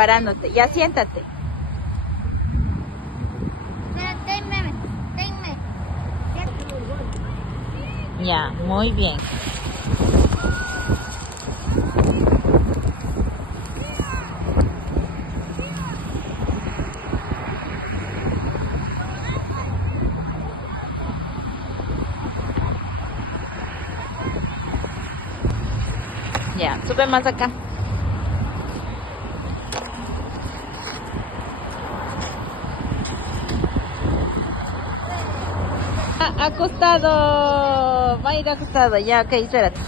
preparándote. Ya siéntate. Tenme. Ya, muy bien. Ya, sube más acá. Acostado. Va a ir acostado. Ya, ok, espérate.